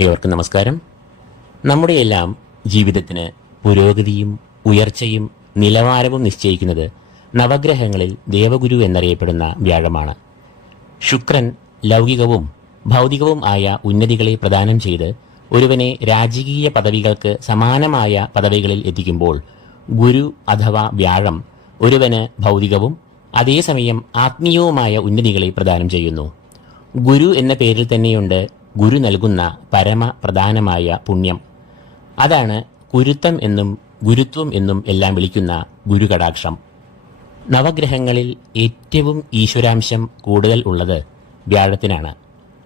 ഏവർക്കും നമസ്കാരം. നമ്മുടെയെല്ലാം ജീവിതത്തിന് പുരോഗതിയും ഉയർച്ചയും നിലവാരവും നിശ്ചയിക്കുന്നത് നവഗ്രഹങ്ങളിൽ ദേവഗുരു എന്നറിയപ്പെടുന്ന വ്യാഴമാണ്. ശുക്രൻ ലൗകികവും ഭൗതികവും ആയ ഉന്നതികളെ പ്രദാനം ചെയ്ത് ഒരുവനെ രാജകീയ പദവികൾക്ക് സമാനമായ പദവികളിൽ എത്തിക്കുമ്പോൾ ഗുരു അഥവാ വ്യാഴം ഒരുവന് ഭൗതികവും അതേസമയം ആത്മീയവുമായ ഉന്നതികളെ പ്രദാനം ചെയ്യുന്നു. ഗുരു എന്ന പേരിൽ തന്നെയുണ്ട് ഗുരു നൽകുന്ന പരമ പ്രധാനമായ പുണ്യം. അതാണ് കുരുത്തം എന്നും ഗുരുത്വം എന്നും എല്ലാം വിളിക്കുന്ന ഗുരുകടാക്ഷം. നവഗ്രഹങ്ങളിൽ ഏറ്റവും ഈശ്വരാംശം കൂടുതൽ ഉള്ളത് വ്യാഴത്തിനാണ്.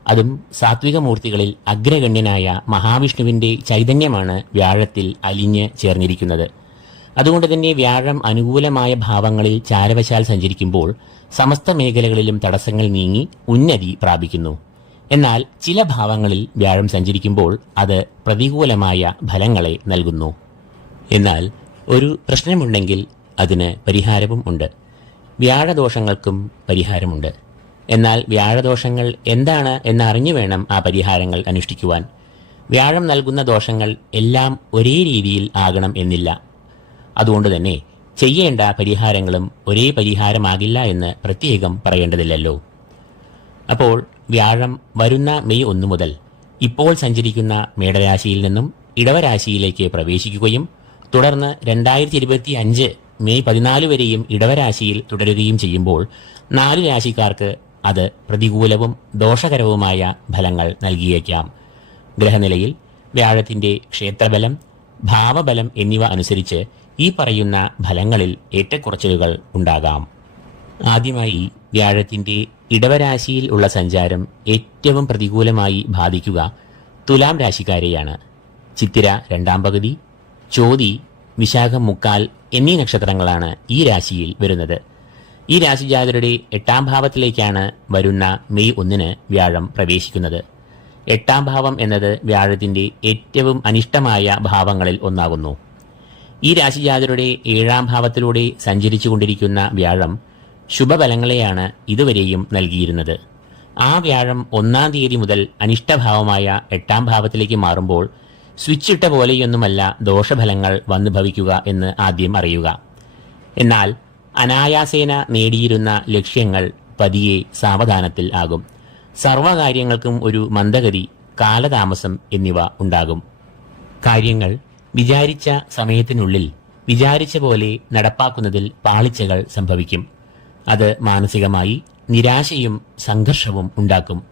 അതും സാത്വിക മൂർത്തികളിൽ അഗ്രഗണ്യനായ മഹാവിഷ്ണുവിന്റെ ചൈതന്യമാണ് വ്യാഴത്തിൽ അലിഞ്ഞ് ചേർന്നിരിക്കുന്നത്. അതുകൊണ്ട് തന്നെ വ്യാഴം അനുകൂലമായ ഭാവങ്ങളിൽ ചാരവശാൽ സഞ്ചരിക്കുമ്പോൾ സമസ്ത മേഖലകളിലും തടസ്സങ്ങൾ നീങ്ങി ഉന്നതി പ്രാപിക്കുന്നു. എന്നാൽ ചില ഭാവങ്ങളിൽ വ്യാഴം സഞ്ചരിക്കുമ്പോൾ അത് പ്രതികൂലമായ ഫലങ്ങളെ നൽകുന്നു. എന്നാൽ ഒരു പ്രശ്നമുണ്ടെങ്കിൽ അതിന് പരിഹാരവും ഉണ്ട്. വ്യാഴദോഷങ്ങൾക്കും പരിഹാരമുണ്ട്. എന്നാൽ വ്യാഴദോഷങ്ങൾ എന്താണ് എന്നറിഞ്ഞു വേണം ആ പരിഹാരങ്ങൾ അനുഷ്ഠിക്കുവാൻ. വ്യാഴം നൽകുന്ന ദോഷങ്ങൾ എല്ലാം ഒരേ രീതിയിൽ ആകണം എന്നില്ല. അതുകൊണ്ട് തന്നെ ചെയ്യേണ്ട പരിഹാരങ്ങളും ഒരേ പരിഹാരമാകില്ല എന്ന് പ്രത്യേകം പറയേണ്ടതില്ലല്ലോ. അപ്പോൾ വ്യാഴം വരുന്ന മെയ് ഒന്നു മുതൽ ഇപ്പോൾ സഞ്ചരിക്കുന്ന മേടരാശിയിൽ നിന്നും ഇടവരാശിയിലേക്ക് പ്രവേശിക്കുകയും തുടർന്ന് രണ്ടായിരത്തി ഇരുപത്തി അഞ്ച് മെയ് പതിനാല് വരെയും ഇടവരാശിയിൽ തുടരുകയും ചെയ്യുമ്പോൾ നാല് രാശിക്കാർക്ക് അത് പ്രതികൂലവും ദോഷകരവുമായ ഫലങ്ങൾ നൽകിയേക്കാം. ഗ്രഹനിലയിൽ വ്യാഴത്തിന്റെ ക്ഷേത്രബലം ഭാവബലം എന്നിവ അനുസരിച്ച് ഈ പറയുന്ന ഫലങ്ങളിൽ ഏറ്റക്കുറച്ചിലുകൾ ഉണ്ടാകാം. ആദ്യമായി വ്യാഴത്തിന്റെ ഇടവരാശിയിൽ ഉള്ള സഞ്ചാരം ഏറ്റവും പ്രതികൂലമായി ബാധിക്കുക തുലാം രാശിക്കാരെയാണ്. ചിത്തിര രണ്ടാം പകുതി ചോതി വിശാഖം മുക്കാൽ എന്നീ നക്ഷത്രങ്ങളാണ് ഈ രാശിയിൽ വരുന്നത്. ഈ രാശിജാതരുടെ എട്ടാം ഭാവത്തിലേക്കാണ് വരുന്ന മെയ് ഒന്നിന് വ്യാഴം പ്രവേശിക്കുന്നത്. എട്ടാം ഭാവം എന്നത് വ്യാഴത്തിന്റെ ഏറ്റവും അനിഷ്ടമായ ഭാവങ്ങളിൽ ഒന്നാകുന്നു. ഈ രാശിജാതരുടെ ഏഴാം ഭാവത്തിലൂടെ സഞ്ചരിച്ചുകൊണ്ടിരിക്കുന്ന വ്യാഴം ശുഭഫലങ്ങളെയാണ് ഇതുവരെയും നൽകിയിരുന്നത്. ആ വ്യാഴം ഒന്നാം തീയതി മുതൽ അനിഷ്ടഭാവമായ എട്ടാം ഭാവത്തിലേക്ക് മാറുമ്പോൾ സ്വിച്ച് ഇട്ട പോലെയൊന്നുമല്ല ദോഷഫലങ്ങൾ വന്നു ഭവിക്കുക എന്ന് ആദ്യം അറിയുക. എന്നാൽ അനായാസേന നേടിയിരുന്ന ലക്ഷ്യങ്ങൾ പതിയെ സാവധാനത്തിൽ ആകും. സർവകാര്യങ്ങൾക്കും ഒരു മന്ദഗതി കാലതാമസം എന്നിവ ഉണ്ടാകും. കാര്യങ്ങൾ വിചാരിച്ച സമയത്തിനുള്ളിൽ വിചാരിച്ച പോലെ നടപ്പാക്കുന്നതിൽ പാളിച്ചകൾ സംഭവിക്കും. അത് മാനസികമായി നിരാശയും സംഘർഷവും ഉണ്ടാക്കും.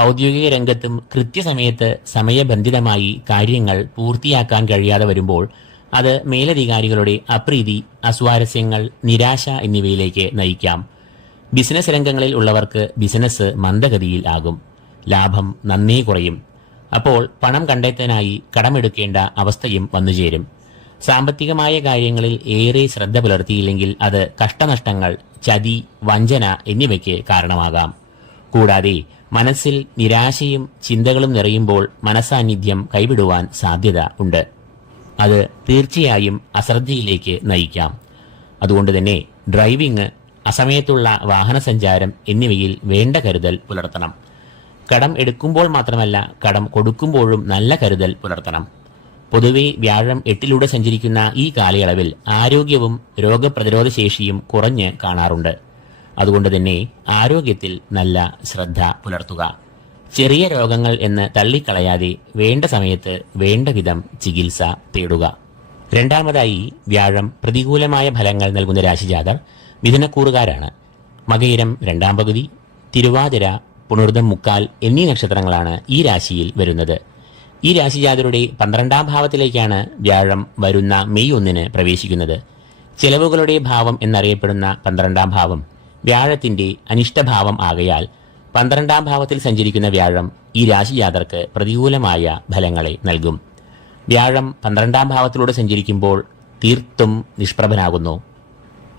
ഔദ്യോഗിക രംഗത്തും കൃത്യസമയത്ത് സമയബന്ധിതമായി കാര്യങ്ങൾ പൂർത്തിയാക്കാൻ കഴിയാതെ വരുമ്പോൾ അത് മേലധികാരികളുടെ അപ്രീതി അസ്വാരസ്യങ്ങൾ നിരാശ എന്നിവയിലേക്ക് നയിക്കാം. ബിസിനസ് രംഗങ്ങളിൽ ഉള്ളവർക്ക് ബിസിനസ് മന്ദഗതിയിൽ ആകും. ലാഭം നന്നേ കുറയും. അപ്പോൾ പണം കണ്ടെത്താനായി കടമെടുക്കേണ്ട അവസ്ഥയും വന്നുചേരും. സാമ്പത്തികമായ കാര്യങ്ങളിൽ ഏറെ ശ്രദ്ധ പുലർത്തിയില്ലെങ്കിൽ അത് കഷ്ടനഷ്ടങ്ങൾ ചതി വഞ്ചന എന്നിവയ്ക്ക് കാരണമാകാം. കൂടാതെ മനസ്സിൽ നിരാശയും ചിന്തകളും നിറയുമ്പോൾ മനസാന്നിധ്യം കൈവിടുവാൻ സാധ്യത ഉണ്ട്. അത് തീർച്ചയായും അശ്രദ്ധയിലേക്ക് നയിക്കാം. അതുകൊണ്ട് തന്നെ ഡ്രൈവിംഗ് അസമയത്തുള്ള വാഹന സഞ്ചാരം എന്നിവയിൽ വേണ്ട കരുതൽ പുലർത്തണം. കടം എടുക്കുമ്പോൾ മാത്രമല്ല കടം കൊടുക്കുമ്പോഴും നല്ല കരുതൽ പുലർത്തണം. പൊതുവെ വ്യാഴം എട്ടിലൂടെ സഞ്ചരിക്കുന്ന ഈ കാലയളവിൽ ആരോഗ്യവും രോഗപ്രതിരോധ ശേഷിയും കുറഞ്ഞ് കാണാറുണ്ട്. അതുകൊണ്ട് തന്നെ ആരോഗ്യത്തിൽ നല്ല ശ്രദ്ധ പുലർത്തുക. ചെറിയ രോഗങ്ങൾ എന്ന് തള്ളിക്കളയാതെ വേണ്ട സമയത്ത് വേണ്ട വിധം ചികിത്സ തേടുക. രണ്ടാമതായി വ്യാഴം പ്രതികൂലമായ ഫലങ്ങൾ നൽകുന്ന രാശിജാതർ മിഥുനക്കൂറുകാരാണ്. മകയിരം രണ്ടാം പകുതി തിരുവാതിര പുണർദം മുക്കാൽ എന്നീ നക്ഷത്രങ്ങളാണ് ഈ രാശിയിൽ വരുന്നത്. ഈ രാശിജാതരുടെ പന്ത്രണ്ടാം ഭാവത്തിലേക്കാണ് വ്യാഴം വരുന്ന മെയ് ഒന്നിന് പ്രവേശിക്കുന്നത്. ചെലവുകളുടെ ഭാവം എന്നറിയപ്പെടുന്ന പന്ത്രണ്ടാം ഭാവം വ്യാഴത്തിന്റെ അനിഷ്ടഭാവം ആകയാൽ പന്ത്രണ്ടാം ഭാവത്തിൽ സഞ്ചരിക്കുന്ന വ്യാഴം ഈ രാശിജാതർക്ക് പ്രതികൂലമായ ഫലങ്ങളെ നൽകും. വ്യാഴം പന്ത്രണ്ടാം ഭാവത്തിലൂടെ സഞ്ചരിക്കുമ്പോൾ തീർത്തും നിഷ്പ്രഭനാകുന്നു.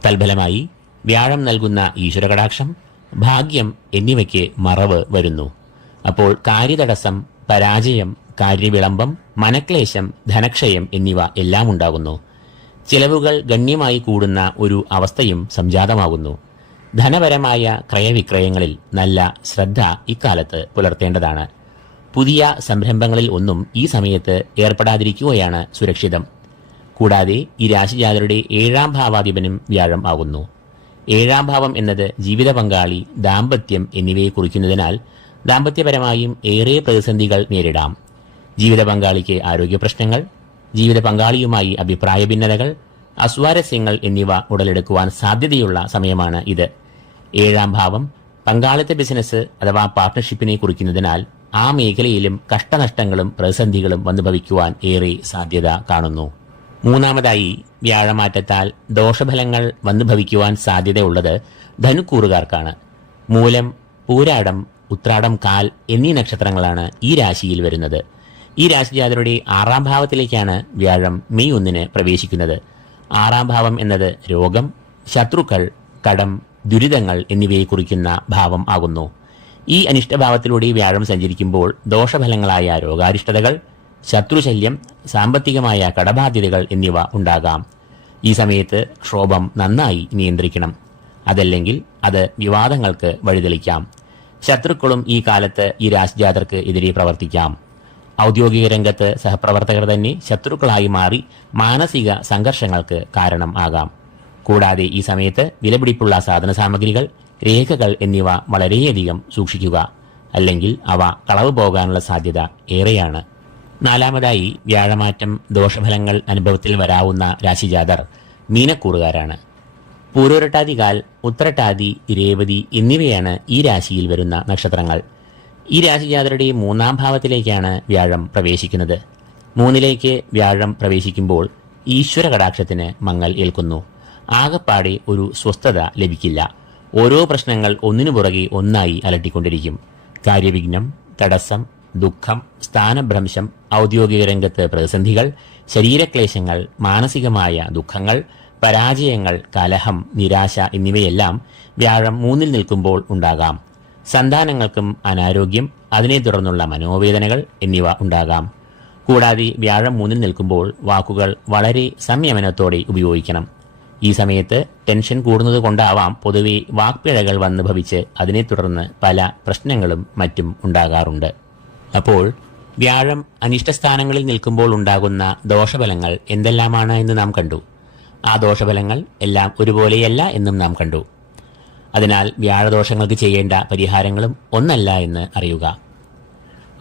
തൽഫലമായി വ്യാഴം നൽകുന്ന ഈശ്വരകടാക്ഷം ഭാഗ്യം എന്നിവയ്ക്ക് മറവ് വരുന്നു. അപ്പോൾ കാര്യതടസ്സം പരാജയം കാര്യവിളംബം മനക്ലേശം ധനക്ഷയം എന്നിവ എല്ലാം ഉണ്ടാകുന്നു. ചിലവുകൾ ഗണ്യമായി കൂടുന്ന ഒരു അവസ്ഥയും സംജാതമാകുന്നു. ധനപരമായ ക്രയവിക്രയങ്ങളിൽ നല്ല ശ്രദ്ധ ഇക്കാലത്ത് പുലർത്തേണ്ടതാണ്. പുതിയ സംരംഭങ്ങളിൽ ഒന്നും ഈ സമയത്ത് ഏർപ്പെടാതിരിക്കുകയാണ് സുരക്ഷിതം. കൂടാതെ ഈ രാശിജാതരുടെ ഏഴാം ഭാവാധിപനും വ്യാഴം ആകുന്നു. ഏഴാം ഭാവം എന്നത് ജീവിത പങ്കാളി ദാമ്പത്യം എന്നിവയെ കുറിക്കുന്നതിനാൽ ദാമ്പത്യപരമായും ഏറെ പ്രതിസന്ധികൾ നേരിടാം. ജീവിത പങ്കാളിക്ക് ആരോഗ്യ പ്രശ്നങ്ങൾ ജീവിത പങ്കാളിയുമായി അഭിപ്രായ ഭിന്നതകൾ അസ്വാരസ്യങ്ങൾ എന്നിവ ഉടലെടുക്കുവാൻ സാധ്യതയുള്ള സമയമാണ് ഇത്. ഏഴാം ഭാവം പങ്കാളിത്ത ബിസിനസ് അഥവാ പാർട്ട്ണർഷിപ്പിനെ കുറിക്കുന്നതിനാൽ ആ മേഖലയിലും കഷ്ടനഷ്ടങ്ങളും പ്രതിസന്ധികളും വന്നു ഭവിക്കുവാൻ ഏറെ സാധ്യത കാണുന്നു. മൂന്നാമതായി വ്യാഴമാറ്റത്താൽ ദോഷഫലങ്ങൾ വന്നു ഭവിക്കുവാൻ സാധ്യതയുള്ളത് ധനുക്കൂറുകാർക്കാണ്. മൂലം പൂരാടം ഉത്രാടം കാൽ എന്നീ നക്ഷത്രങ്ങളാണ് ഈ രാശിയിൽ വരുന്നത്. ഈ രാശിജാതരുടെ ആറാം ഭാവത്തിലേക്കാണ് വ്യാഴം മെയ് ഒന്നിന് പ്രവേശിക്കുന്നത്. ആറാം ഭാവം എന്നത് രോഗം ശത്രുക്കൾ കടം ദുരിതങ്ങൾ എന്നിവയെ കുറിക്കുന്ന ഭാവം ആകുന്നു. ഈ അനിഷ്ടഭാവത്തിലൂടെ വ്യാഴം സഞ്ചരിക്കുമ്പോൾ ദോഷഫലങ്ങളായ രോഗാരിഷ്ടതകൾ ശത്രുശല്യം സാമ്പത്തികമായ കടബാധ്യതകൾ എന്നിവ ഉണ്ടാകാം. ഈ സമയത്ത് ക്ഷോഭം നന്നായി നിയന്ത്രിക്കണം. അതല്ലെങ്കിൽ അത് വിവാദങ്ങൾക്ക് വഴിതെളിക്കാം. ശത്രുക്കളും ഈ കാലത്ത് ഈ രാശിജാതർക്ക് എതിരെ പ്രവർത്തിക്കാം. ഔദ്യോഗിക രംഗത്ത് സഹപ്രവർത്തകർ തന്നെ ശത്രുക്കളായി മാറി മാനസിക സംഘർഷങ്ങൾക്ക് കാരണം ആകാം. കൂടാതെ ഈ സമയത്ത് വിലപിടിപ്പുള്ള സാധന സാമഗ്രികൾ രേഖകൾ എന്നിവ വളരെയധികം സൂക്ഷിക്കുക അല്ലെങ്കിൽ അവ കളവ് പോകാനുള്ള സാധ്യത ഏറെയാണ്. നാലാമതായി വ്യാഴമാറ്റം ദോഷഫലങ്ങൾ അനുഭവത്തിൽ വരാവുന്ന രാശിജാതർ മീനക്കൂറുകാരാണ്. പൂരോരട്ടാതികാൽ ഉത്തരട്ടാതി രേവതി എന്നിവയാണ് ഈ രാശിയിൽ വരുന്ന നക്ഷത്രങ്ങൾ. ഈ രാശിജാതരുടെ മൂന്നാം ഭാവത്തിലേക്കാണ് വ്യാഴം പ്രവേശിക്കുന്നത്. മൂന്നിലേക്ക് വ്യാഴം പ്രവേശിക്കുമ്പോൾ ഈശ്വര കടാക്ഷത്തിന് മങ്ങൽ ഏൽക്കുന്നു. ആകപ്പാടെ ഒരു സ്വസ്ഥത ലഭിക്കില്ല. ഓരോ പ്രശ്നങ്ങൾ ഒന്നിനു പുറകെ ഒന്നായി അലട്ടിക്കൊണ്ടിരിക്കും. കാര്യവിഘ്നം തടസ്സം ദുഃഖം സ്ഥാനഭ്രംശം ഔദ്യോഗിക രംഗത്ത് പ്രതിസന്ധികൾ ശരീരക്ലേശങ്ങൾ മാനസികമായ ദുഃഖങ്ങൾ പരാജയങ്ങൾ കലഹം നിരാശ എന്നിവയെല്ലാം വ്യാഴം മൂന്നിൽ നിൽക്കുമ്പോൾ ഉണ്ടാകാം. സന്താനങ്ങൾക്കും അനാരോഗ്യം അതിനെ തുടർന്നുള്ള മനോവേദനകൾ എന്നിവ ഉണ്ടാകാം. കൂടാതെ വ്യാഴം മൂന്നിൽ നിൽക്കുമ്പോൾ വാക്കുകൾ വളരെ സംയമനത്തോടെ ഉപയോഗിക്കണം. ഈ സമയത്ത് ടെൻഷൻ കൂടുന്നത് കൊണ്ടാവാം പൊതുവെ വാക്പിഴകൾ വന്ന് ഭവിച്ച് അതിനെ തുടർന്ന് പല പ്രശ്നങ്ങളും മറ്റും ഉണ്ടാകാറുണ്ട്. അപ്പോൾ വ്യാഴം അനിഷ്ടസ്ഥാനങ്ങളിൽ നിൽക്കുമ്പോൾ ഉണ്ടാകുന്ന ദോഷഫലങ്ങൾ എന്തെല്ലാമാണ് എന്ന് നാം കണ്ടു. ആ ദോഷഫലങ്ങൾ എല്ലാം ഒരുപോലെയല്ല എന്നും നാം കണ്ടു. അതിനാൽ വ്യാഴദോഷങ്ങൾക്ക് ചെയ്യേണ്ട പരിഹാരങ്ങളും ഒന്നല്ല എന്ന് അറിയുക.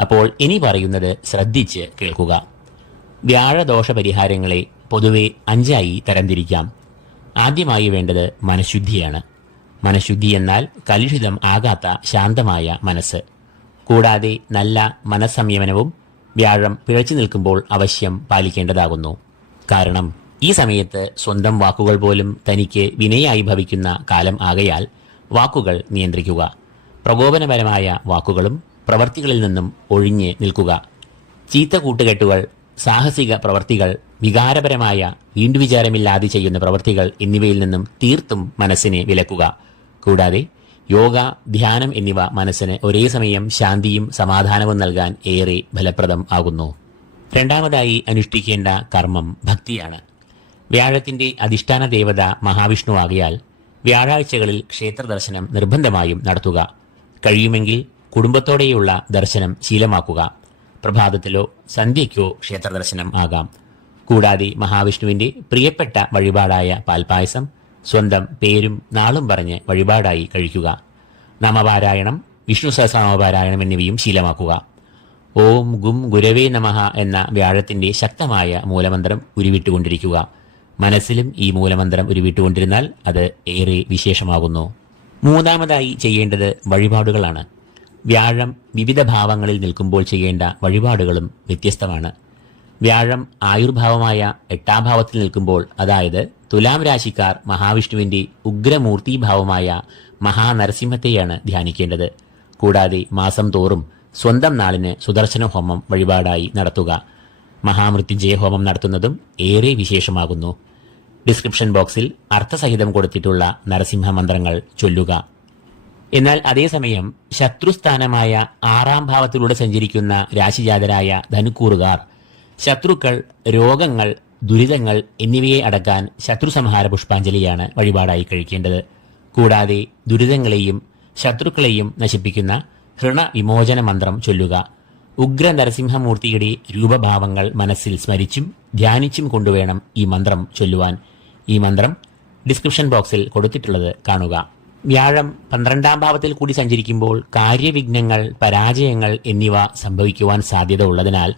അപ്പോൾ ഇനി പറയുന്നത് ശ്രദ്ധിച്ച് കേൾക്കുക. വ്യാഴദോഷ പരിഹാരങ്ങളെ പൊതുവെ അഞ്ചായി തരംതിരിക്കാം. ആദ്യമായി വേണ്ടത് മനഃശുദ്ധിയാണ്. മനഃശുദ്ധി എന്നാൽ കലുഷിതം ആകാത്ത ശാന്തമായ മനസ്സ്. കൂടാതെ നല്ല മനസ്സംയമനവും വ്യാഴം പിഴച്ചു നിൽക്കുമ്പോൾ അവശ്യം പാലിക്കേണ്ടതാകുന്നു. കാരണം ഈ സമയത്ത് സ്വന്തം വാക്കുകൾ പോലും തനിക്ക് വിനയായി ഭവിക്കുന്ന കാലം ആകയാൽ വാക്കുകൾ നിയന്ത്രിക്കുക. പ്രകോപനപരമായ വാക്കുകളും പ്രവർത്തികളിൽ നിന്നും ഒഴിഞ്ഞ് നിൽക്കുക. ചീത്ത കൂട്ടുകെട്ടുകൾ സാഹസിക പ്രവർത്തികൾ വികാരപരമായ വീണ്ടുവിചാരമില്ലാതെ ചെയ്യുന്ന പ്രവർത്തികൾ എന്നിവയിൽ നിന്നും തീർത്തും മനസ്സിനെ വിലക്കുക. കൂടാതെ യോഗ ധ്യാനം എന്നിവ മനസ്സിന് ഒരേ സമയം ശാന്തിയും സമാധാനവും നൽകാൻ ഏറെ ഫലപ്രദം ആകുന്നു. രണ്ടാമതായി അനുഷ്ഠിക്കേണ്ട കർമ്മം ഭക്തിയാണ്. വ്യാഴത്തിന്റെ അധിഷ്ഠാന ദേവത മഹാവിഷ്ണു ആകയാൽ വ്യാഴാഴ്ചകളിൽ ക്ഷേത്ര ദർശനം നിർബന്ധമായും നടത്തുക. കഴിയുമെങ്കിൽ കുടുംബത്തോടെയുള്ള ദർശനം ശീലമാക്കുക. പ്രഭാതത്തിലോ സന്ധ്യയ്ക്കോ ക്ഷേത്ര ദർശനം ആകാം. കൂടാതെ മഹാവിഷ്ണുവിന്റെ പ്രിയപ്പെട്ട വഴിപാടായ പാൽപായസം സ്വന്തം പേരും നാളും പറഞ്ഞ് വഴിപാടായി കഴിക്കുക. നാമപാരായണം വിഷ്ണു സഹസ്രനാമപാരായണം എന്നിവയും ശീലമാക്കുക. ഓം ഗും ഗുരവേ നമഃ എന്ന വ്യാഴത്തിന്റെ ശക്തമായ മൂലമന്ത്രം ഉരുവിട്ടുകൊണ്ടിരിക്കുക. മനസ്സിലും ഈ മൂലമന്ത്രം ഉരുവിട്ടുകൊണ്ടിരുന്നാൽ അത് ഏറെ വിശേഷമാകുന്നു. മൂന്നാമതായി ചെയ്യേണ്ടത് വഴിപാടുകളാണ്. വ്യാഴം വിവിധ ഭാവങ്ങളിൽ നിൽക്കുമ്പോൾ ചെയ്യേണ്ട വഴിപാടുകളും വ്യത്യസ്തമാണ്. വ്യാഴം ആയുർഭാവമായ എട്ടാം ഭാവത്തിൽ നിൽക്കുമ്പോൾ അതായത് തുലാം രാശിക്കാർ മഹാവിഷ്ണുവിന്റെ ഉഗ്രമൂർത്തിഭാവമായ മഹാനരസിംഹത്തെയാണ് ധ്യാനിക്കേണ്ടത്. കൂടാതെ മാസം തോറും സ്വന്തം നാളിന് സുദർശന ഹോമം വഴിപാടായി നടത്തുക. മഹാമൃത്യുഞ്ജയ ഹോമം നടത്തുന്നതും ഏറെ വിശേഷമാകുന്നു. ഡിസ്ക്രിപ്ഷൻ ബോക്സിൽ അർത്ഥസഹിതം കൊടുത്തിട്ടുള്ള നരസിംഹ മന്ത്രങ്ങൾ ചൊല്ലുക. എന്നാൽ അതേസമയം ശത്രുസ്ഥാനമായ ആറാം ഭാവത്തിലൂടെ സഞ്ചരിക്കുന്ന രാശിജാതരായ ധനുക്കൂറുകാർ ശത്രുക്കൾ രോഗങ്ങൾ ദുരിതങ്ങൾ എന്നിവയെ അടക്കാൻ ശത്രുസംഹാര പുഷ്പാഞ്ജലിയാണ് വഴിപാടായി കഴിക്കേണ്ടത്. കൂടാതെ ദുരിതങ്ങളെയും ശത്രുക്കളെയും നശിപ്പിക്കുന്ന ഹൃണ മന്ത്രം ചൊല്ലുക. ഉഗ്ര നരസിംഹമൂർത്തിയുടെ രൂപഭാവങ്ങൾ മനസ്സിൽ സ്മരിച്ചും ധ്യാനിച്ചും കൊണ്ടുവേണം ഈ മന്ത്രം ചൊല്ലുവാൻ. ഈ മന്ത്രം ഡിസ്ക്രിപ്ഷൻ ബോക്സിൽ കൊടുത്തിട്ടുള്ളത് കാണുക. വ്യാഴം പന്ത്രണ്ടാം ഭാവത്തിൽ കൂടി സഞ്ചരിക്കുമ്പോൾ കാര്യവിഘ്നങ്ങൾ പരാജയങ്ങൾ എന്നിവ സംഭവിക്കുവാൻ സാധ്യത ഉള്ളതിനാൽ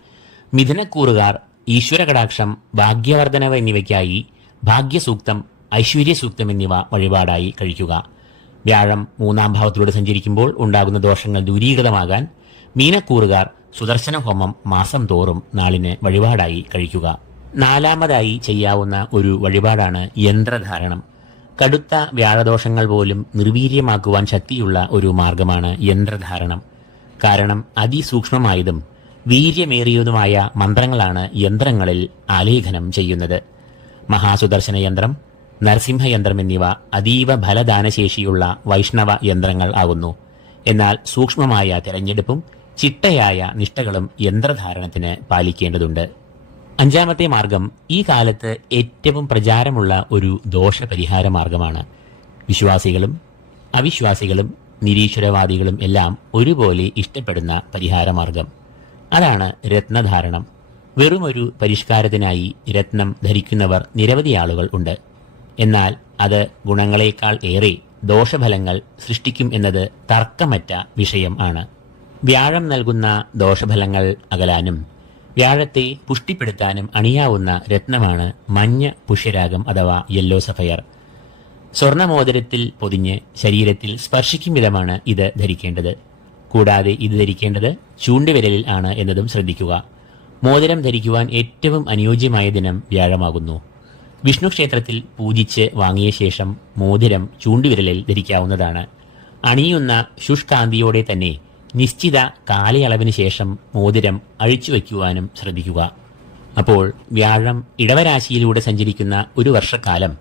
മിഥുനക്കൂറുകാർ ഈശ്വരകടാക്ഷം ഭാഗ്യവർദ്ധനവ് എന്നിവയ്ക്കായി ഭാഗ്യസൂക്തം ഐശ്വര്യസൂക്തം എന്നിവ വഴിപാടായി കഴിക്കുക. വ്യാഴം മൂന്നാം ഭാവത്തിലൂടെ സഞ്ചരിക്കുമ്പോൾ ഉണ്ടാകുന്ന ദോഷങ്ങൾ ദൂരീകൃതമാകാൻ മീനക്കൂറുകാർ സുദർശന ഹോമം മാസം തോറും നാളിന് വഴിപാടായി കഴിക്കുക. നാലാമതായി ചെയ്യാവുന്ന ഒരു വഴിപാടാണ് യന്ത്രധാരണം. കടുത്ത വ്യാഴദോഷങ്ങൾ പോലും നിർവീര്യമാക്കുവാൻ ശക്തിയുള്ള ഒരു മാർഗമാണ് യന്ത്രധാരണം. കാരണം അതിസൂക്ഷ്മമായതും വീര്യമേറിയതുമായ മന്ത്രങ്ങളാണ് യന്ത്രങ്ങളിൽ ആലേഖനം ചെയ്യുന്നത്. മഹാസുദർശന യന്ത്രം നരസിംഹയന്ത്രം എന്നിവ അതീവ ഫലദാനശേഷിയുള്ള വൈഷ്ണവ യന്ത്രങ്ങൾ ആകുന്നു. എന്നാൽ സൂക്ഷ്മമായ തെരഞ്ഞെടുപ്പും ചിട്ടയായ നിഷ്ഠകളും യന്ത്രധാരണത്തിന് പാലിക്കേണ്ടതുണ്ട്. അഞ്ചാമത്തെ മാർഗം ഈ കാലത്ത് ഏറ്റവും പ്രചാരമുള്ള ഒരു ദോഷപരിഹാര മാർഗമാണ്. വിശ്വാസികളും അവിശ്വാസികളും നിരീശ്വരവാദികളും എല്ലാം ഒരുപോലെ ഇഷ്ടപ്പെടുന്ന പരിഹാര മാർഗം. അതാണ് രത്നധാരണം. വെറുമൊരു പരിഷ്കാരത്തിനായി രത്നം ധരിക്കുന്നവർ നിരവധി ആളുകൾ ഉണ്ട്. എന്നാൽ അത് ഗുണങ്ങളെക്കാൾ ഏറെ ദോഷഫലങ്ങൾ സൃഷ്ടിക്കും എന്നത് തർക്കമറ്റ വിഷയം ആണ്. വ്യാഴം നൽകുന്ന ദോഷഫലങ്ങൾ അകലാനും. വ്യാഴത്തെ പുഷ്ടിപ്പെടുത്താനും അണിയാവുന്ന രത്നമാണ് മഞ്ഞ പുഷ്യരാഗം അഥവാ യെല്ലോ സഫയർ സ്വർണമോതിരത്തിൽ പൊതിഞ്ഞ് ശരീരത്തിൽ സ്പർശിക്കും വിധമാണ് ഇത് ധരിക്കേണ്ടത്. കൂടാതെ ഇത് ധരിക്കേണ്ടത് ചൂണ്ടുവിരലിൽ ആണ് എന്നതും ശ്രദ്ധിക്കുക. മോതിരം ധരിക്കുവാൻ ഏറ്റവും അനുയോജ്യമായ ദിനം വ്യാഴമാകുന്നു. വിഷ്ണു ക്ഷേത്രത്തിൽ പൂജിച്ച് വാങ്ങിയ ശേഷം മോതിരം ചൂണ്ടുവിരലിൽ ധരിക്കാവുന്നതാണ്. അണിയുന്ന ശുഷ്കാന്തിയോടെ തന്നെ നിശ്ചിത കാലയളവിന് ശേഷം മോതിരം അഴിച്ചു വയ്ക്കുവാനും ശ്രദ്ധിക്കുക. അപ്പോൾ വ്യാഴം ഇടവരാശിയിലൂടെ സഞ്ചരിക്കുന്ന ഒരു വർഷക്കാലം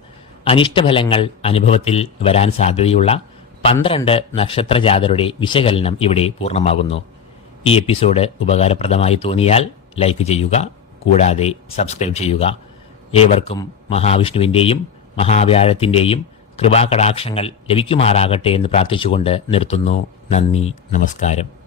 അനിഷ്ടഫലങ്ങൾ അനുഭവത്തിൽ വരാൻ സാധ്യതയുള്ള പന്ത്രണ്ട് നക്ഷത്രജാതരുടെ വിശകലനം ഇവിടെ പൂർണമാകുന്നു. ഈ എപ്പിസോഡ് ഉപകാരപ്രദമായി തോന്നിയാൽ ലൈക്ക് ചെയ്യുക കൂടാതെ സബ്സ്ക്രൈബ് ചെയ്യുക. ഏവർക്കും മഹാവിഷ്ണുവിന്റെയും മഹാവ്യാഴത്തിന്റെയും കൃപാകടാക്ഷങ്ങൾ ലഭിക്കുമാറാകട്ടെ എന്ന് പ്രാർത്ഥിച്ചുകൊണ്ട് നിർത്തുന്നു. നന്ദി നമസ്കാരം.